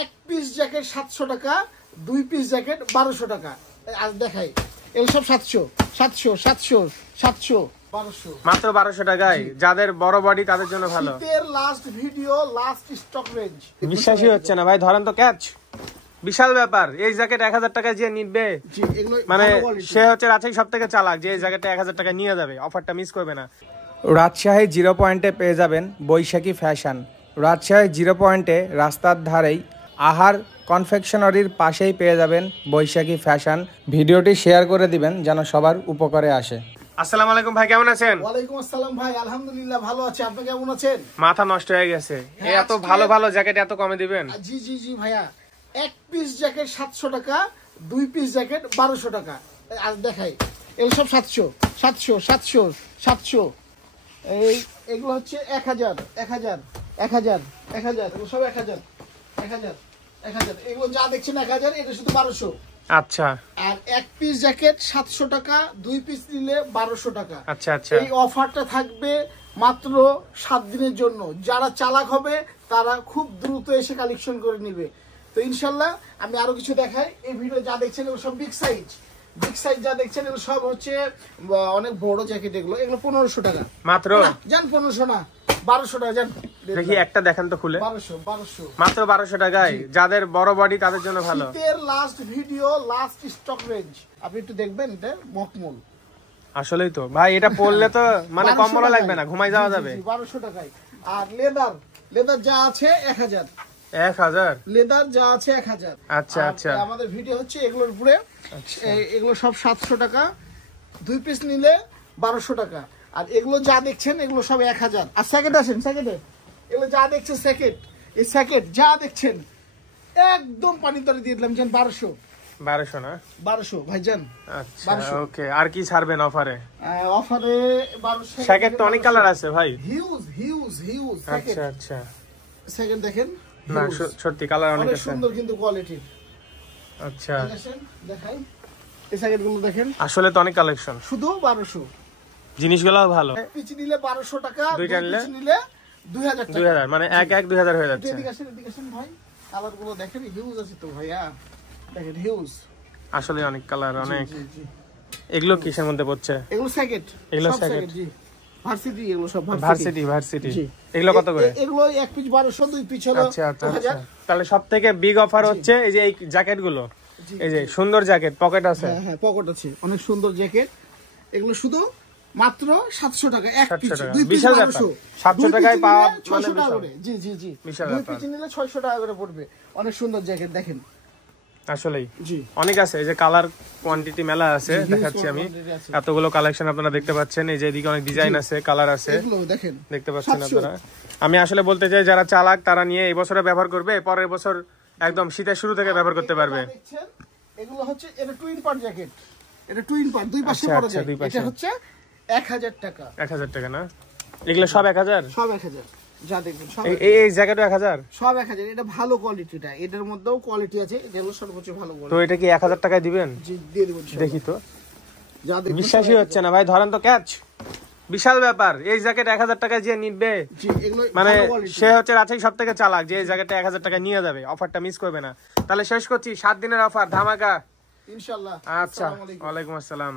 এক piece jacket 700 টাকা, 2 piece jacket 1200 টাকা। আর দেখাই এগুলো সব 700 700 700 700 1200 মাত্র 1200 টাকায়। যাদের বড় বডি তাদের জন্য ভালো। শীতের last video, last stock range. বিশ্বাসই হচ্ছে না ভাই, ধরেন তো ক্যাচ। বিশাল ব্যাপার। এই জ্যাকেট 1000 টাকায় যে নিবে মানে সে হচ্ছে রাজশাহী সব থেকে চালাক, যে এই জ্যাকেটটা 1000 টাকায় নিয়ে যাবে। অফারটা মিস করবে না। রাজশাহী 0 পয়েন্টে পেয়ে যাবেন বৈশাখী ফ্যাশন। রাজশাহী 0 পয়েন্টে রাস্তার ধারেই আহার কনফেকশনারির পাশেই পেয়ে যাবেন বৈশাখী ফ্যাশন। ভিডিওটি শেয়ার করে দিবেন যেন সবার উপকারে আসে। আসসালামু আলাইকুম ভাই, কেমন আছেন? ওয়ালাইকুম আসসালাম ভাই, আলহামদুলিল্লাহ ভালো আছি। আপনি কেমন আছেন? মাথা নষ্ট হয়ে গেছে, এত ভালো ভালো জ্যাকেট এত কমে দিবেন? জি জি জি ভাইয়া, এক পিস জ্যাকেট 700 টাকা, 2 পিস জ্যাকেট 1200 টাকা। আর দেখাই এগুলো সব 700 700 700 700। এগুলো হচ্ছে 1000 1000 1000 1000, এগুলো সব 1000 1000 1000। এগুলো যা দেখছেন 1000, এটা শুধু 1200। আচ্ছা। আর এক পিস জ্যাকেট 700 টাকা, 2 পিস নিলে 1200 টাকা। আচ্ছা আচ্ছা। এই অফারটা থাকবে মাত্র 7 দিনের জন্য। যারা চালাক হবে তারা খুব দ্রুত এসে কালেকশন করে নেবে। তো ইনশাল্লাহ আমি আরো কিছু দেখাই। এই ভিডিও যা দেখছেন এগুলো সব বিগ সাইজ। বিগ সাইজ যা দেখছেন এগুলো সব হচ্ছে অনেক বড় জ্যাকেট। এগুলো 1500 টাকা মাত্র। জান 1500 না, 1200 টাকা। জান দেখি একটা দেখেন তো খুলে। 1200 মাত্র 1200 টাকায়। যাদের বড় বডি তাদের জন্য ভালো। শীতের last video, last stock range. আপনি একটু দেখবেন, এটা মকমল। আসলেই তো ভাই, এটা পরলে তো মানে কম্বল লাগবে না, ঘুমাই যাওয়া যাবে। 1200 টাকায়। আর লেদার যা আছে 1000 1000। লেদার যা আছে 1000। আচ্ছা আচ্ছা। আমাদের ভিডিও হচ্ছে এগুলোর উপরে। এগুলো সব 700 টাকা, 2 পিস নিলে 1200 টাকা। আর এগুলো যা দেখছেন এগুলো সব 1000। আর সেকেন্ড আসেন, সেকেন্ডে এগুলো যা দেখছেন সেকেন্ড, এই সেকেন্ড যা দেখছেন একদম পানি তরে দিয়ে দিলাম। জান 1200 না 1200 ভাইজান। আচ্ছা ওকে। আর কি ছাড়বেন অফারে? অফারে 1200 জ্যাকেট তো অনেক কালার আছে ভাই। Huge huge huge. আচ্ছা আচ্ছা। সেকেন্ড দেখেন না সত্যি কালার অনেক আছে, সুন্দর কিন্তু কোয়ালিটি। আচ্ছা দেখাই এই জ্যাকেটগুলো দেখেন, আসলে তো অনেক কালেকশন। শুধু 1200। জিনিসগুলো ভালো। পিচ নিলে 1200 টাকা, দুইটা নিলে 2000 টাকা। 2000 মানে 2000 হয়ে যাচ্ছে। এদিকে আসেন ভাই, কালারগুলো দেখেন হিউজ আছে তো ভাইয়া। দেখেন হিউজ, আসলে অনেক কালার অনেক। এগুলো কিসের মধ্যে পড়ছে? এগুলো স্যাকেট। এগুলো স্যাকেট জি, ভার্সিটি। এগুলো সব ভার্সিটি। এগুলো কত করে? এগুলো এক পিস 1200, 2 পিস হলো। আচ্ছা আচ্ছা। তাহলে সবথেকে বিগ অফার হচ্ছে এই যে এই জ্যাকেট গুলো। এই যে সুন্দর জ্যাকেট, পকেট আছে। হ্যাঁ পকেট আছে, অনেক সুন্দর জ্যাকেট। এগুলো শুধু মাত্র 700 টাকা এক পিস, 2 পিস 1200। 700 টাকায় পাওয়া মানে 600 টাকা করে। জি জি জি, 2 পিস পিস নিলে 600 টাকা করে পড়বে। অনেক সুন্দর জ্যাকেট দেখেন। আসলেই জি অনেক আছে। এই যে কালার কোয়ান্টিটি মেলা আছে, দেখাচ্ছি আমি। এতগুলো কালেকশন আপনারা দেখতে পাচ্ছেন। এই যে এদিকে অনেক ডিজাইন আছে, কালার আছে, এগুলো দেখেন, দেখতে পাচ্ছেন আপনারা। আমি আসলে বলতে চাই যারা চালাক তারা নিয়ে এই বছরে ব্যবহার করবে, পরের বছর একদম শীতের শুরু থেকে ব্যবহার করতে পারবে। এগুলো হচ্ছে এটা টুইন পার্ট জ্যাকেট। এটা টুইন পার্ট, দুই পাশে পড়া যায়। এটা হচ্ছে 1000 টাকা। 1000 টাকা না? এগুলো সব 1000? সব 1000। যা দেখবেন সব এই জ্যাকেটও 1000? সব 1000। এটা ভালো কোয়ালিটিটা, এটার মধ্যেও কোয়ালিটি আছে। এটা হলো সর্বোচ্চ ভালো কোয়ালিটি। তো এটা কি 1000 টাকায় দিবেন? জি দিয়ে দেব। দেখি তো, যা দেখবেন বিশ্বাসই হচ্ছে না ভাই, ধরেন তো ক্যাচ। বিশাল ব্যাপার। এই জ্যাকেট 1000 টাকায় যে নিবে মানে সে হচ্ছে রাজশাহী সব থেকে চালাক, যে এই জ্যাকেটটা 1000 টাকায় নিয়ে যাবে। অফারটা মিস করবে না। তাহলে শেষ করছি, 7 দিনের অফার ধামাকা ইনশাআল্লাহ। আচ্ছা, ওয়ালাইকুম আসসালাম।